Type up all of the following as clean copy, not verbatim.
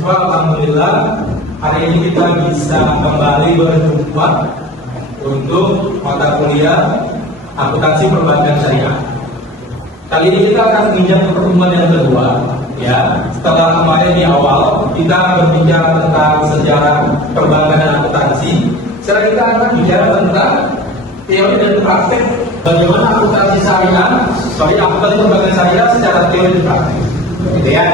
mahasiswa, alhamdulillah hari ini kita bisa kembali berjumpa untuk mata kuliah akuntansi perbankan syariah. Kali ini kita akan menginjak ke pertemuan yang kedua, ya. Setelah kemarin di awal kita berbicara tentang sejarah perbankan dan akuntansi, sekarang kita akan bicara tentang teori dan praktek bagaimana akuntansi syariah, akuntansi perbankan syariah secara teori dan praktek, gitu ya.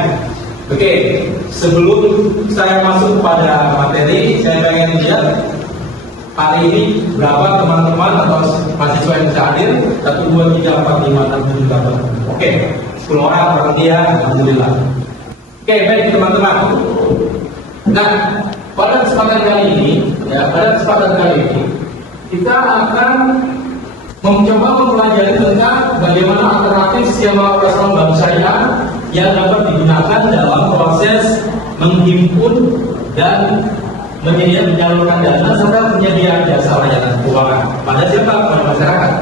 Oke, sebelum saya masuk kepada materi, saya pengen lihat hari ini berapa teman-teman atau mahasiswa yang bisa hadir? 1, 2, 3, 4, 5, 6, 7, 8. Oke, 10 orang berarti ya, alhamdulillah. Oke, baik teman-teman. Nah, pada kesempatan kali ini, kita akan mencoba mempelajari tentang bagaimana alternatif skema operasional bank syariah yang dapat digunakan dalam proses menghimpun dan menyalurkan dana serta penyediaan jasa layanan keuangan pada siapa? Pada masyarakat.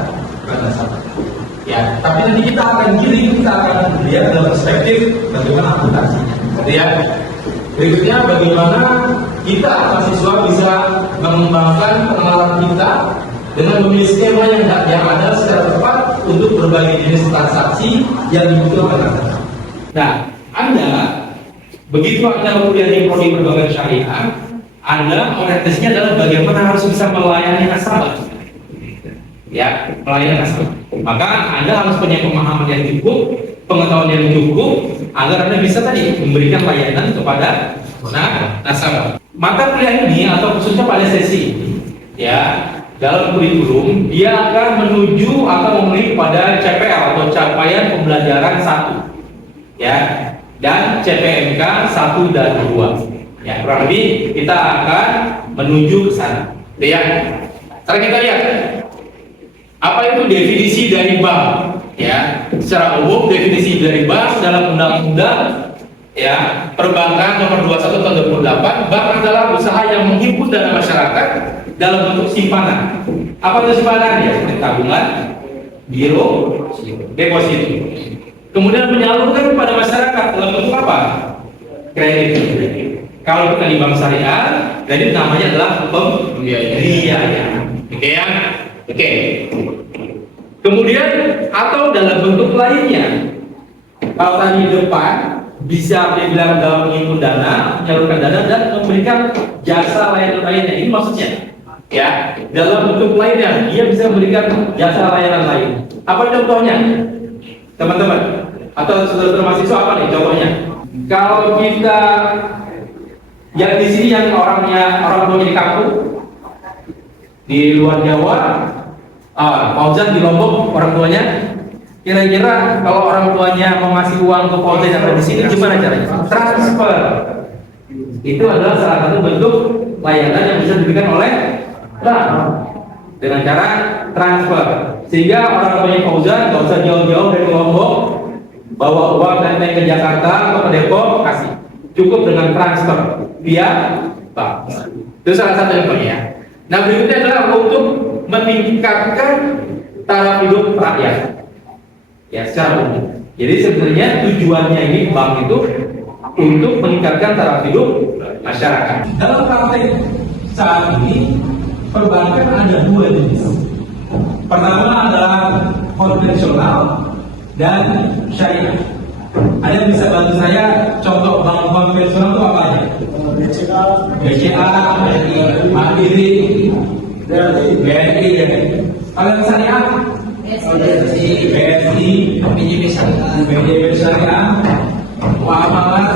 Ya, tapi nanti kita akan lihat dalam perspektif bagaimana akuntansinya. Ya. Berikutnya bagaimana kita mahasiswa bisa mengembangkan pengenalan kita dengan memilih skema yang ada secara tepat untuk berbagai jenis transaksi yang dibutuhkan. Nah, begitu Anda kuliah di prodi perbankan syariah, Anda orientasinya adalah bagaimana harus bisa melayani nasabah. Ya, melayani nasabah. Maka Anda harus punya pemahaman yang cukup, pengetahuan yang cukup, agar Anda bisa tadi memberikan layanan kepada nasabah. Mata kuliah ini atau khususnya pada sesi ini, ya, dalam kurikulum dia akan menuju atau memenuhi pada CPL atau capaian pembelajaran 1, ya, dan CPMK 1 dan 2. Ya, kurang lebih kita akan menuju ke sana. Ya. Sekarang kita lihat apa itu definisi dari bank. Ya, secara umum definisi dari bank dalam undang-undang ya perbankan nomor 21 tahun 2008, bank adalah usaha yang menghimpun dana masyarakat dalam bentuk simpanan. Apa itu simpanan? Ya, seperti tabungan, biro, deposito. Kemudian menyalurkan kepada masyarakat dalam bentuk apa? Kredit. Kalau kita di bank syariah, jadi namanya adalah pembiayaan. Oke ya? Oke. Kemudian atau dalam bentuk lainnya. Kalau tadi depan bisa dibilang dalam menghimpun dana, menyalurkan dana dan memberikan jasa layanan lainnya. Ini maksudnya. Ya, dalam bentuk lainnya dia bisa memberikan jasa layanan lain. Apa contohnya? Teman-teman atau saudara-saudara mahasiswa, apa nih contohnya? Kalau kita yang di sini yang orang tuanya di kampung di luar Jawa, Fauzan di Lombok orang tuanya, kira-kira kalau orang tuanya mau ngasih uang ke Fauzan yang ada di sini gimana caranya? Transfer. Itu adalah salah satu bentuk layanan yang bisa diberikan oleh bank dengan cara transfer. Sehingga orang tuanya Fauzan nggak usah jauh-jauh dari Lombok bawa uang dan naik ke Jakarta atau ke Depok kasih, cukup dengan transfer via bank. Itu salah satu contohnya. Nah, berikutnya adalah untuk meningkatkan taraf hidup rakyat. Ya, secara umum. Jadi sebenarnya tujuannya ini bank itu untuk meningkatkan taraf hidup masyarakat. Dalam praktek saat ini perbankan ada 2 jenis. Pertama adalah konvensional dan syariah. Ada yang bisa bantu saya contoh bank konvensional itu apa aja? BCA, Mandiri, BNI, kalau yang syariah BSI, BJB Syariah, Muamalah,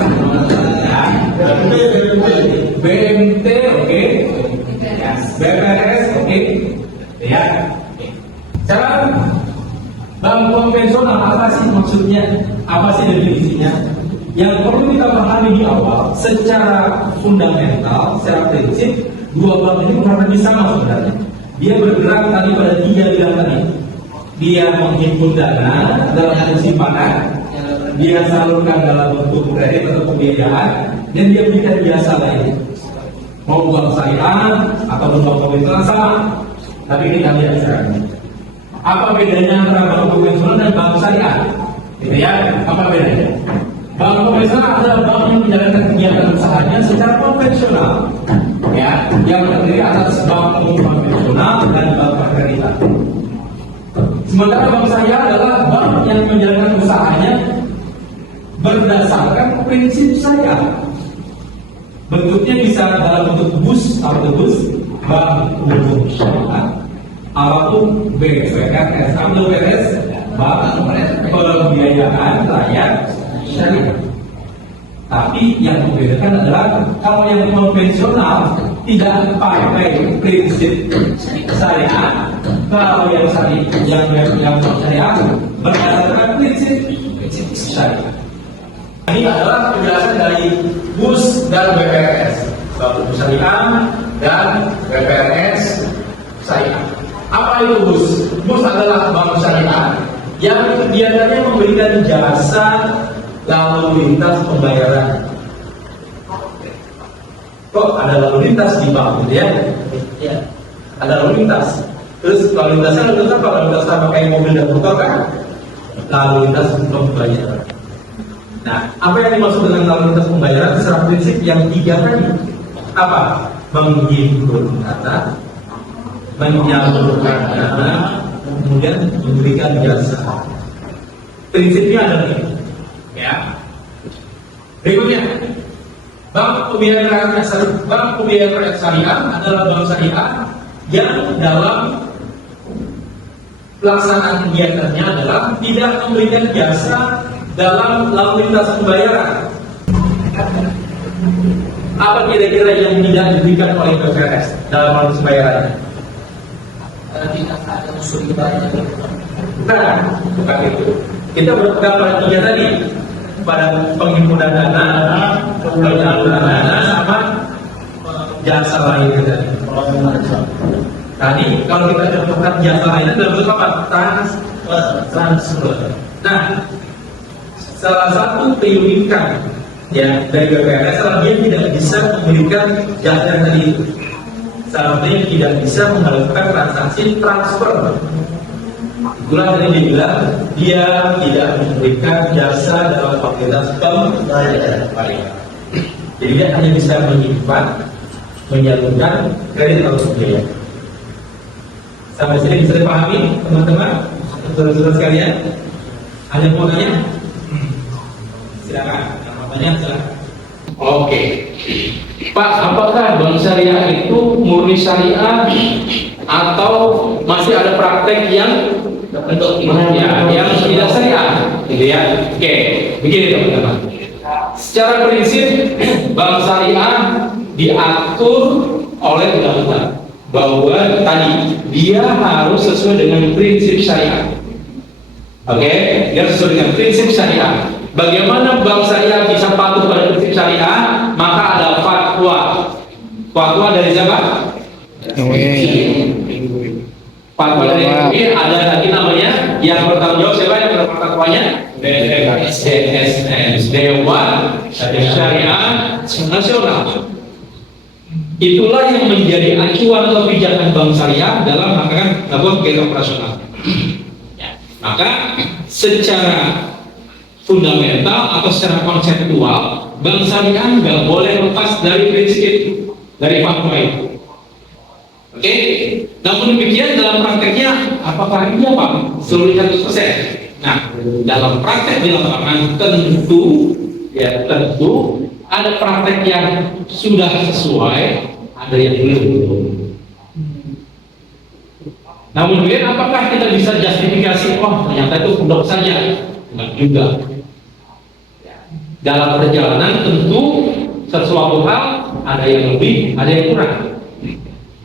BMT, oke, BPRS, oke, ya. Sekarang bank konvensional apa sih maksudnya? Apa sih definisinya? Yang perlu kita pahami di awal, secara fundamental, secara prinsip, 2 bank ini karena sama sebenarnya. Dia bergerak tadi pada 3 bidang tadi. Dia menghimpun dana dalam bentuk simpanan, dia salurkan dalam bentuk kredit atau pembiayaan, dan dia berikan jasa lainnya. Mau bank syariah atau bank konvensional sama, tapi kita lihat sekarang. Apa bedanya antara bank konvensional dan bank syariah? Gitu ya, apa bedanya? Bank konvensional adalah bank yang menjalankan kegiatan usaha konvensional, ya, yang terdiri atas bank umum konvensional dan bank akreditas. Sementara bank syariah adalah bank yang menjalankan usahanya berdasarkan prinsip syariah. Bentuknya bisa dalam bentuk bus atau bus, bank umum syariah, atau BPRS atau BPRS, bank pembiayaan rakyat syariah. Tapi yang membedakan adalah kalau yang konvensional tidak pakai prinsip syariah, kalau yang syariah berdasarkan prinsip syariah. Ini adalah penjelasan dari BUS dan BPRS, BUS Syariah dan BPRS Syariah. Apa itu BUS? BUS adalah bank syariah yang biasanya memberikan jasa lalu lintas pembayaran. Kok ada lalu lintas di bank, gitu ya? Ya, ada lalu lintas. Terus lalu lintasnya lalu lintas apa? Lalu lintas pakai mobil dan motor kan? Lalu lintas pembayaran. Nah, apa yang dimaksud dengan lalu lintas pembayaran secara prinsip yang tiga tadi? Apa? Menghimpun dana, menyalurkan dana, kemudian memberikan jasa. Prinsipnya adalah ini. Ya. Berikutnya, bank pembiayaan rakyat syariah adalah bank syariah yang dalam pelaksanaan kegiatannya adalah tidak memberikan jasa dalam lalu lintas pembayaran. Apa kira-kira yang tidak diberikan oleh BPRS dalam lalu lintas pembayaran? Tidak ada unsur ibadah. Nah, bukan itu. Kita berpegang pada tiga tadi, pada penghimpunan dana, penyaluran dana, sama jasa lainnya tadi. Tadi kalau kita contohkan jasa lainnya dalam bentuk apa? Transfer. Nah, salah satu keunikan ya dari BPRS adalah dia tidak bisa memberikan jasa yang tadi itu. Salah satunya tidak bisa melakukan transaksi transfer. Itulah tadi dia bilang dia tidak memberikan jasa dalam fasilitas pembayaran. Jadi dia hanya bisa menyimpan, menyalurkan kredit atau biaya. Sampai sini bisa dipahami teman-teman, saudara-saudara sekalian? Ada yang mau tanya? Silakan. Yang mau tanya silakan. Oke. Pak, apakah bank syariah itu murni syariah atau masih ada praktek yang yang tidak syariah, gitu ya? Oke, begini teman-teman. Secara prinsip, bank syariah diatur oleh undang-undang bahwa tadi dia harus sesuai dengan prinsip syariah. Oke, dia sesuai dengan prinsip syariah. Bagaimana bank syariah bisa patuh pada prinsip syariah? Maka ada fatwa. Fatwa dari siapa? Fatwa dari MUI ada lagi namanya yang bertanggung jawab siapa yang mendapat fatwanya? DSN, Dewan Syariah Nasional. Itulah yang menjadi acuan atau pijakan bank syariah dalam melakukan kegiatan operasional. Maka secara fundamental atau secara konseptual, bank syariah nggak boleh lepas dari prinsip dari fatwa itu. Oke, namun demikian dalam prakteknya apakah iya Pak seluruhnya 100%? Nah, dalam praktek di lapangan tentu ada praktek yang sudah sesuai, ada yang belum. Namun demikian apakah kita bisa justifikasi? Oh, ternyata itu pondok saja? Enggak juga. Dalam perjalanan tentu sesuatu hal ada yang lebih, ada yang kurang.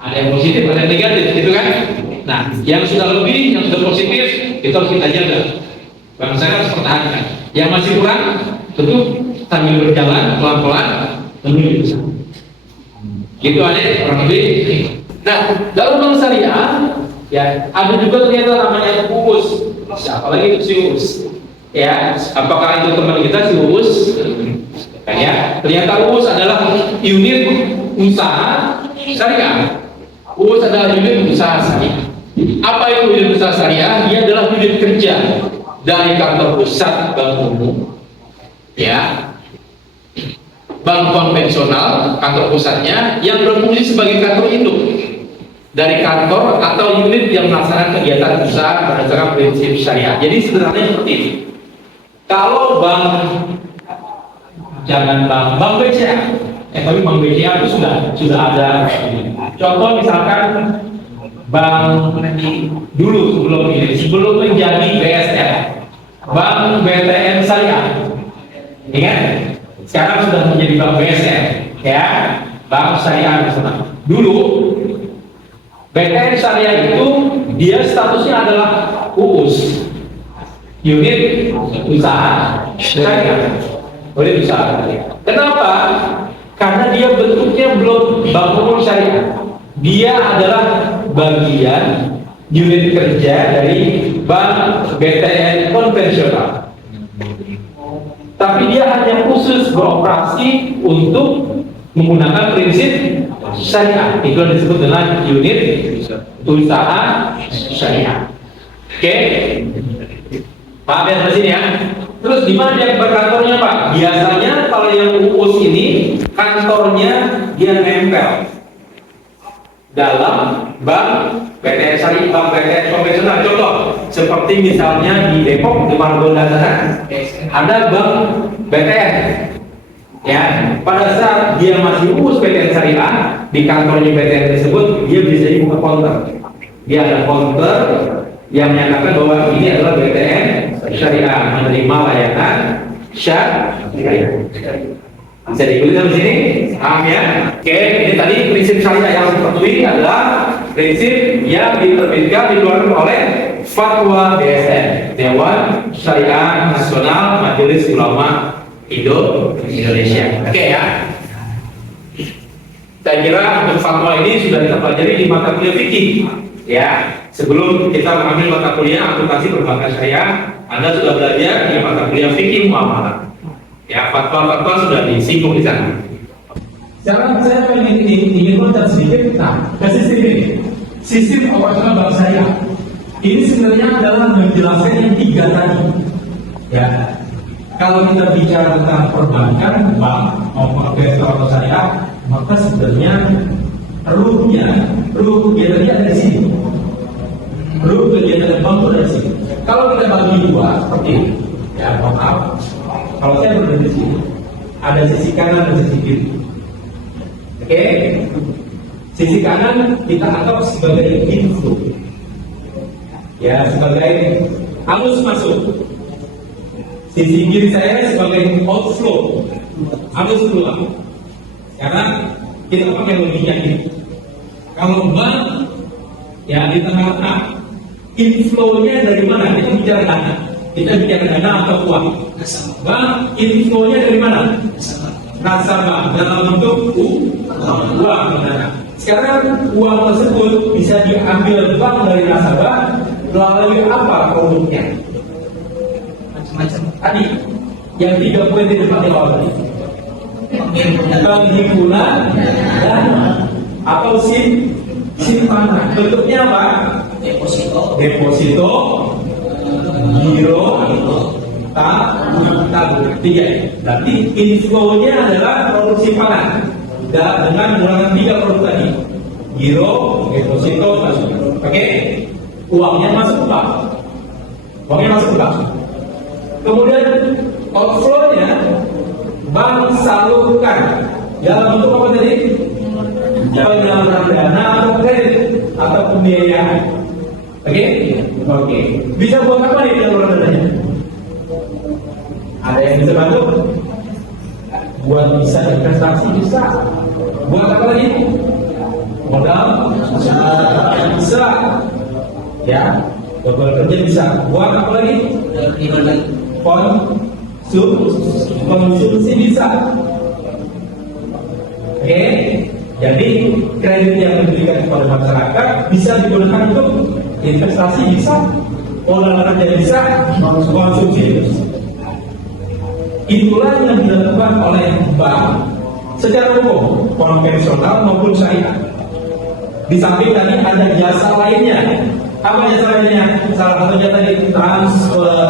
Ada yang positif, ada yang negatif, gitu kan? Nah, yang sudah lebih, yang sudah positif, itu harus kita jaga. Bangsa harus pertahankan. Yang masih kurang, tentu sambil berjalan pelan-pelan menuju ke sana. Gitu aja kurang lebih. Nah, dalam bank syariah, ya ada juga ternyata namanya UUS. Siapa lagi itu si UUS? Ya, apakah itu teman kita si UUS? Ya, ternyata UUS adalah unit usaha syariah. UUS adalah unit usaha syariah. Apa itu unit usaha syariah? Dia adalah unit kerja dari kantor pusat bank umum, ya, bank konvensional kantor pusatnya yang berfungsi sebagai kantor induk dari kantor atau unit yang melaksanakan kegiatan usaha berdasarkan prinsip syariah. Jadi sebenarnya seperti ini. Kalau bank, jangan bank BCA, tapi bank BCA itu sudah ada. Contoh misalkan bank dulu sebelum menjadi BSN, bank BTN Syariah, ingat? Sekarang sudah menjadi bank BSN, ya, bank Syariah Nasional. Dulu BTN Syariah itu dia statusnya adalah UUS, unit usaha syariah, unit usaha. Kenapa? Karena dia bentuknya belum bank umum syariah. Dia adalah bagian unit kerja dari bank BTN konvensional. Tapi dia hanya khusus beroperasi untuk menggunakan prinsip syariah. Itu yang disebut dengan unit usaha syariah. Oke? Paham ya sini ya? Terus di mana dia berkantornya, Pak? Biasanya kalau yang UUS ini kantornya dia nempel dalam bank BTN Syariah, bank BTN konvensional. Contoh seperti misalnya di Depok di Margonda sana ada bank BTN. Ya, pada saat dia masih urus BTN Syariah di kantornya BTN tersebut, dia bisa buka counter. Dia ada counter yang menyatakan bahwa ini adalah BTN Syariah, menerima layanan syariah. Bisa diikuti sampai sini? Paham ya? Oke, ini tadi prinsip syariah yang seperti ini adalah prinsip yang diterbitkan dikeluarkan oleh Fatwa DSN, Dewan Syariah Nasional Majelis Ulama Indonesia. Oke ya. Saya kira untuk fatwa ini sudah kita pelajari di mata kuliah fikih. Ya, sebelum kita mengambil mata kuliah aplikasi perbankan syariah, Anda sudah belajar di mata kuliah fikih muamalah. Ya, fatwa-fatwa sudah disinggung di sana. Sekarang saya ingin loncat sedikit ke sistem ini. Sistem operasional bank syariah. Ini sebenarnya adalah menjelaskan yang tiga tadi. Ya, kalau kita bicara tentang perbankan, bank maupun investor atau syariah, maka sebenarnya ruh kegiatannya ada di sini. Ruh kegiatan bank itu ada di sini. Kalau kita bagi dua seperti ini, ya maaf. Kalau saya berada di sini, ada sisi kanan dan sisi kiri. Oke, sisi kanan kita anggap sebagai inflow, ya sebagai arus masuk. Sisi kiri saya sebagai outflow, arus keluar. Karena kita pakai logika ini. Kalau bank, ya di tengah-tengah, inflow-nya dari mana? Kita bicara dana. Kita bicara dana atau uang. Bank inflow-nya dari mana? Nasabah dalam bentuk uang dana. Sekarang uang tersebut bisa diambil bank dari nasabah melalui apa produknya? Macam-macam. Tadi yang 3 poin di depan awal tadi. Penghimpunan dana atau simpanan. Bentuknya apa? Deposito, giro, tabung. 3. Berarti inflow-nya adalah produksi pangan dengan menggunakan 3 produk tadi. Giro, deposito, tabung. Oke? Uangnya masuk ke bank. Kemudian outflow-nya bank salurkan dalam bentuk apa tadi? Penyaluran dana atau kredit atau pembiayaan. Oke. Bisa buat apa nih penyaluran dananya? Ada yang bisa bantu? Buat bisa investasi bisa. Buat apa lagi? Modal bisa. Ya, bekerja bisa. Buat apa lagi? Konsumsi bisa. Oke, jadi kredit yang diberikan kepada masyarakat bisa digunakan untuk investasi bisa, modal kerja bisa, konsumsi bisa. Itulah yang dilakukan oleh bank secara umum, konvensional maupun syariah. Di samping tadi ada jasa lainnya. Apa jasa lainnya? Salah satunya tadi transfer.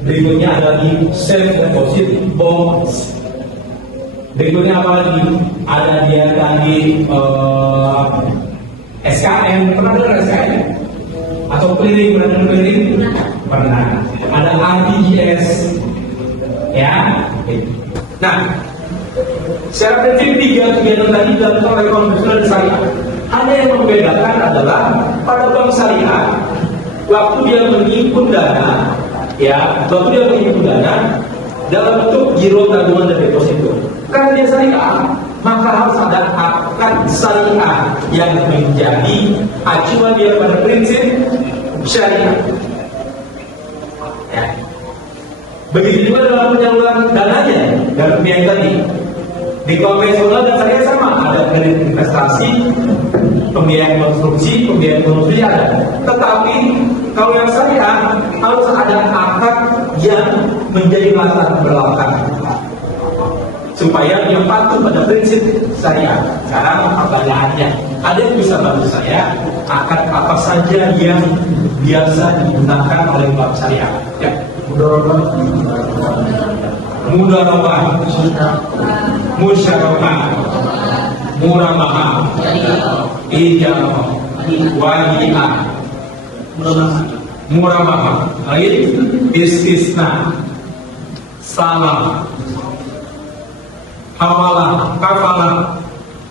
Berikutnya ada di safe deposit bonds. Berikutnya apa lagi? Ada dia tadi SKM, pernah dengar SKM? Atau clearing, pernah dengar clearing? Pernah. Ada RTGS, ya. Nah, secara prinsip tiga kegiatan tadi dilakukan oleh konvensional dan syariah. Ada yang membedakan adalah pada bank syariah, waktu dia mengimpun dana, dalam bentuk giro tabungan dan deposito. Karena dia syariah, maka harus ada akad syariah yang menjadi acuan dia pada prinsip syariah. Ya. Begitu juga dalam penyaluran dananya dalam pembiayaan tadi. Di konvensional dan syariah sama, ada kredit investasi, pembiayaan konstruksi ada. Tetapi kalau yang syariah harus ada akad yang menjadi latar belakang supaya dia patuh pada prinsip syariah. Sekarang pertanyaannya, ada yang bisa bantu saya akad apa saja yang biasa digunakan oleh bank syariah? Ya. Mudarabah, musyarakah, murabahah, ijabah, wadiah, murabahah, istisna, salam, hawalah, kafalah,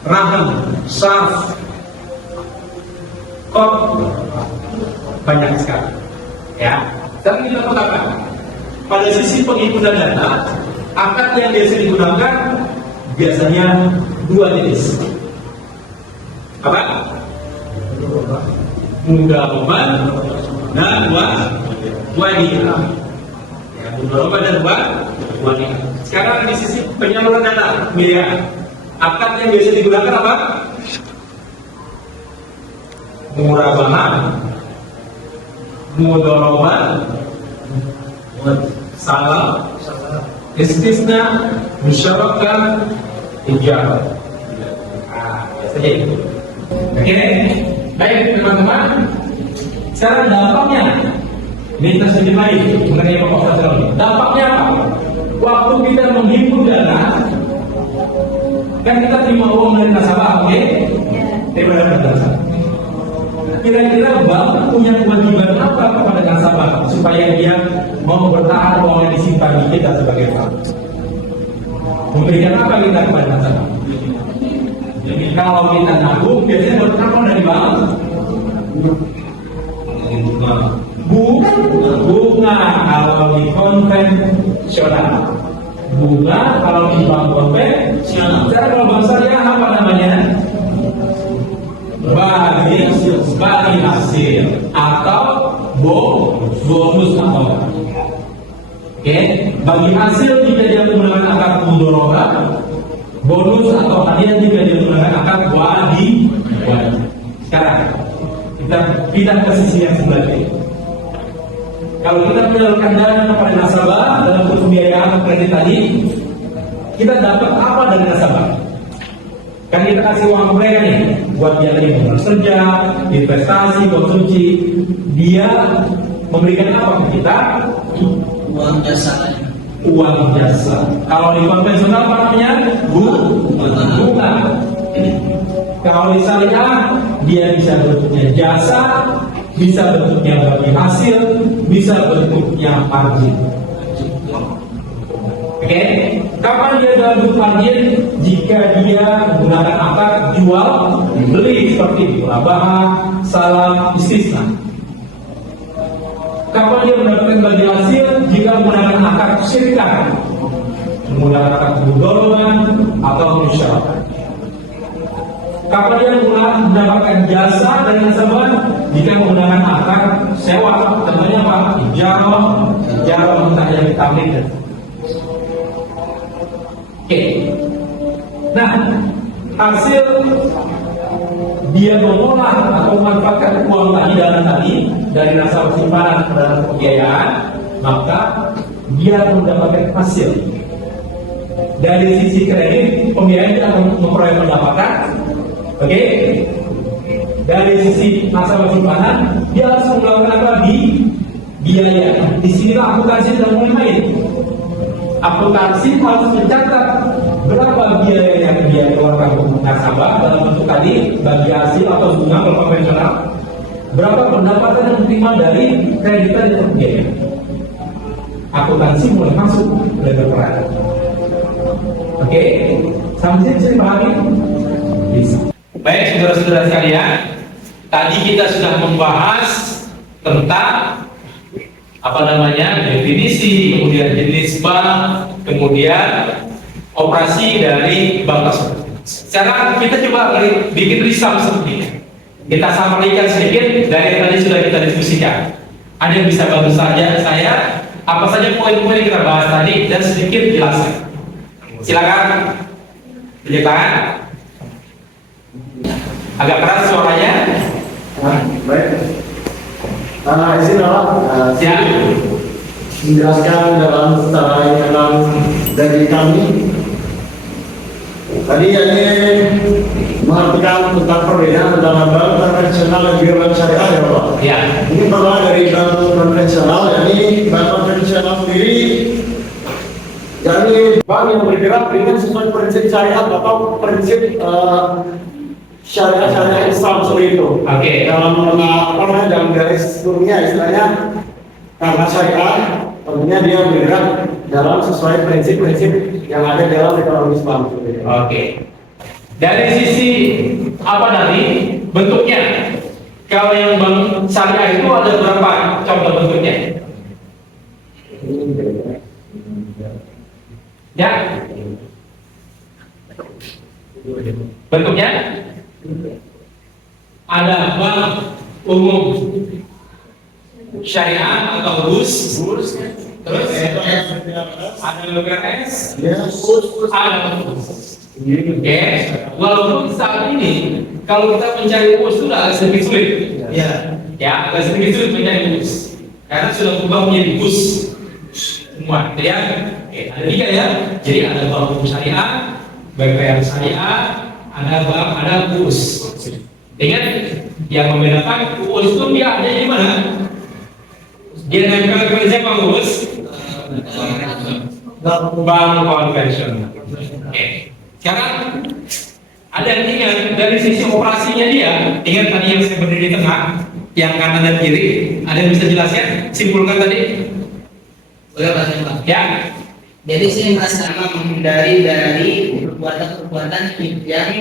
rahan, syarf, qad, banyak sekali. Ya, dan kita katakan pada sisi penghimpunan dana, akad yang biasa digunakan biasanya dua jenis. Apa? Mudharabah dan wadiah. Ya, mudharabah dan wadiah. Sekarang di sisi penyaluran dana miliar, akad yang biasa digunakan apa? Murabahah, mudharabah, salam, istisna, musyarakah, ijabah. Biasanya itu. Oke, baik teman-teman. Sekarang dampaknya, ini kita sedikit baik mengenai pokok sosial ini. Dampaknya apa? Waktu kita menghimpun dana, kan kita terima uang dari nasabah, oke? Daripada nasabah. Kira-kira bank punya kewajiban apa kepada nasabah supaya dia mau bertahan uang yang disimpan di kita sebagai bank? Memberikan apa kita kepada nasabah? Jadi kalau kita nabung, biasanya berapa dari bank? Bunga kalau di konvensional. Bunga kalau di bank konvensional. Kalau bank syariah apa namanya? Bagi hasil atau bonus atau bagi hasil jika dia menggunakan akad mudharabah, bonus atau hadiah jika dia menggunakan akad wadiah. Sekarang kita pindah ke sisi yang sebaliknya. Kalau kita menyalurkan dana kepada nasabah dalam pembiayaan kredit tadi, kita dapat apa dari nasabah? Kan kita kasih uang ke mereka nih, buat dia tadi bekerja, investasi, konsumsi. Dia memberikan apa ke kita? Uang jasa. Uang jasa. Kalau di konvensional apa namanya? Bunga. Kalau di syariah, dia bisa bentuknya jasa, bisa bentuknya bagi hasil, bisa bentuknya margin. Oke, kapan dia dalam bentuk margin? Jika dia menggunakan akad jual beli seperti murabahah, salam, istisna. Kapan dia mendapatkan bagi hasil? Jika menggunakan akad syirkah, menggunakan akad mudharabah atau musyarakah. Kapan dia mendapatkan jasa dari nasabah? Jika menggunakan akad sewa, contohnya apa? Ijarah mentah yang tamlik. Oke. Nah, hasil dia mengolah atau memanfaatkan uang tadi, dana tadi dari nasabah simpanan dalam pembiayaan, maka dia mendapatkan hasil. Dari sisi kredit, pembiayaan dia akan memperoleh pendapatan. Oke. Dari sisi nasabah simpanan, dia harus melakukan apa? Biaya. Di sini akuntansi sudah mulai main. Akuntansi harus mencatat berapa biaya yang dia keluarkan untuk nasabah dalam bentuk tadi bagi hasil atau bunga kalau konvensional, berapa pendapatan yang diterima dari kreditan dan biaya. Akuntansi mulai masuk dan berperan. Oke, sampai sini bisa dipahami? Bisa. Baik, saudara-saudara sekalian, tadi kita sudah membahas tentang definisi, kemudian jenis bank, kemudian operasi dari bank tersebut. Sekarang kita coba bikin resum seperti ini. Kita sampaikan sedikit dari yang tadi sudah kita diskusikan. Ada yang bisa bantu saja saya apa saja poin-poin yang kita bahas tadi dan sedikit jelaskan. Silakan tunjuk tangan. Agak keras suaranya. Baik. Izin Siap. menjelaskan dalam secara dalam dari kami. Tadi ini mengartikan tentang perbedaan antara bank konvensional dan juga bank syariah ya Pak. Ya. Ini pertama dari bank konvensional, yakni bank konvensional sendiri, yakni bank yang bergerak dengan sesuai prinsip syariat atau prinsip syariah Islam seperti itu. Oke. Dalam garis turunnya istilahnya karena syariah, tentunya dia bergerak dalam sesuai prinsip-prinsip yang ada dalam ekonomi Islam. Oke. Dari sisi apa tadi bentuknya? Kalau yang bank syariah itu ada berapa contoh bentuknya? Ya. Bentuknya ada bank umum syariah atau BUS, terus ada BPS, ada BUS. Oke, walaupun saat ini kalau kita mencari BUS itu agak sedikit sulit, ya agak sedikit sulit mencari BUS karena sudah berubah menjadi BUS semua, ya. Oke, ada tiga ya, jadi ada bank umum syariah, BPS syariah, ada BUS. Ingat yang membedakan BUS itu dia ada di mana? Dia nempel ke siapa BUS? Bank konvensional. Oke. Sekarang ada yang ingat dari sisi operasinya dia. Ingat tadi yang saya berdiri di tengah, yang kanan dan kiri. Ada yang bisa jelaskan? Simpulkan tadi. Boleh Pak? Ya. Jadi saya merasa menghindari dari perbuatan-perbuatan yang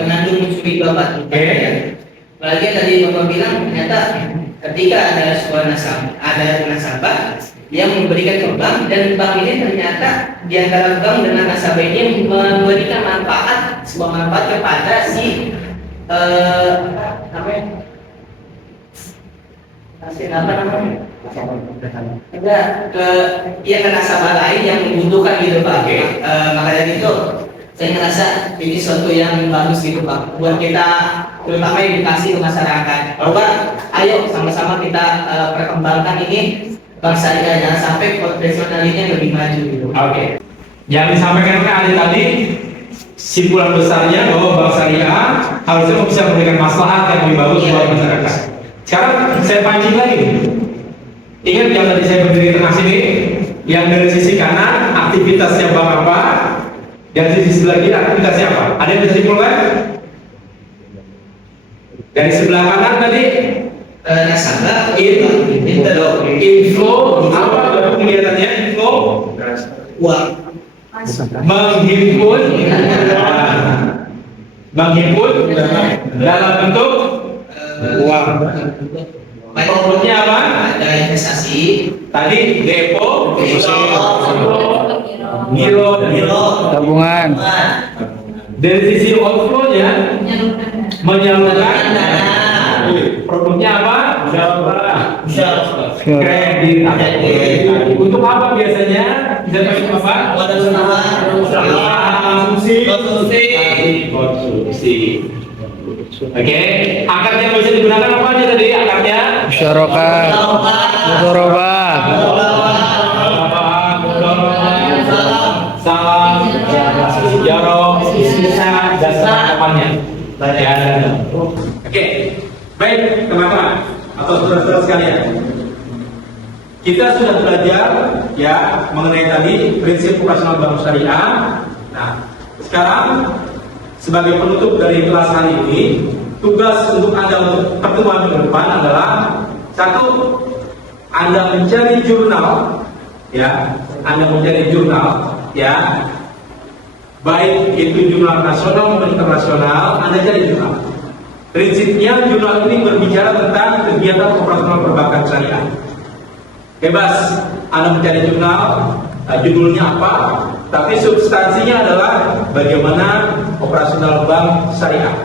mengandung unsur riba Pak. Apalagi tadi Bapak bilang ternyata ketika ada sebuah nasabah yang memberikan ke bank dan bank ini ternyata di antara bank dengan nasabah ini memberikan sebuah manfaat kepada si ke nasabah lain yang membutuhkan gitu Pak. Maka dari itu saya merasa ini suatu yang bagus gitu Pak buat kita, terutama edukasi ke masyarakat bahwa ayo sama-sama kita perkembangkan ini bank syariah, jangan sampai konvensional ini lebih maju gitu. Oke. Yang disampaikan oleh Ali tadi simpulan besarnya bahwa bank syariah harusnya bisa memberikan maslahat yang lebih bagus buat masyarakat. Sekarang saya pancing lagi. Ingat yang tadi saya berdiri di tengah sini, yang dari sisi kanan aktivitasnya bank apa, dan sisi sebelah kiri aktivitasnya apa? Ada yang bisa simpulkan? Dari sebelah kanan tadi Nasabah inflow apa kegiatannya? Inflow uang menghimpun dalam bentuk uang. Produknya apa? Ada investasi, tadi depo, giro, tabungan. Dari sisi outflow-nya menyalurkan produknya apa? Kredit. Untuk apa biasanya? Bisa pakai apa? Konsumsi. Oke, akad yang bisa digunakan apa aja tadi akadnya? Musyarakah, mudharabah, salam, sejarah, sisa, jasa depannya. Oke, baik teman-teman atau saudara-saudara sekalian. Kita sudah belajar ya mengenai tadi prinsip operasional bank syariah. Nah, Sekarang sebagai penutup dari kelas hari ini, tugas untuk Anda untuk pertemuan minggu depan adalah satu, Anda mencari jurnal, ya, Anda mencari jurnal, ya, baik itu jurnal nasional maupun internasional, Anda cari jurnal. Prinsipnya jurnal ini berbicara tentang kegiatan operasional perbankan syariah. Bebas Anda mencari jurnal, judulnya apa, tapi substansinya adalah bagaimana operasional bank syariah.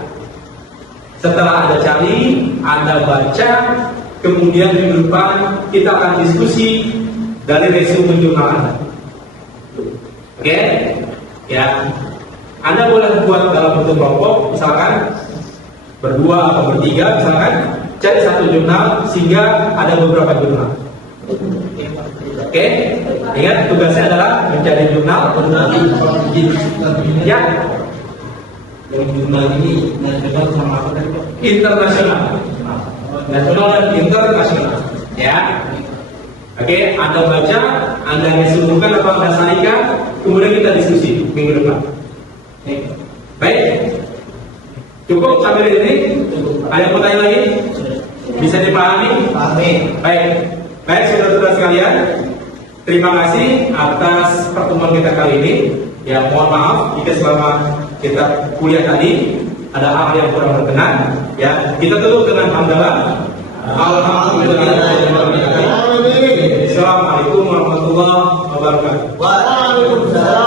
Setelah Anda cari, Anda baca, kemudian minggu depan kita akan diskusi dari resume jurnal Anda. Oke? Ya. Anda boleh buat dalam bentuk kelompok, misalkan berdua atau bertiga, misalkan cari satu jurnal sehingga ada beberapa jurnal. Oke? Ingat tugasnya adalah mencari jurnal. Ya. Jurnal ini nasional sama apa? Internasional. Nasional dan internasional. Ya. Oke, Anda baca, Anda resumkan atau Anda sarikan, kemudian kita diskusi minggu depan. Baik. Cukup sampai di sini? Ada pertanyaan lagi? Bisa dipahami? Baik. Baik, saudara-saudara sekalian, terima kasih atas pertemuan kita kali ini. Ya, mohon maaf jika selama kita kuliah tadi ada hal yang kurang berkenan. Ya, kita tutup dengan hamdalah. Alhamdulillah. Assalamualaikum warahmatullahi wabarakatuh. Waalaikumsalam.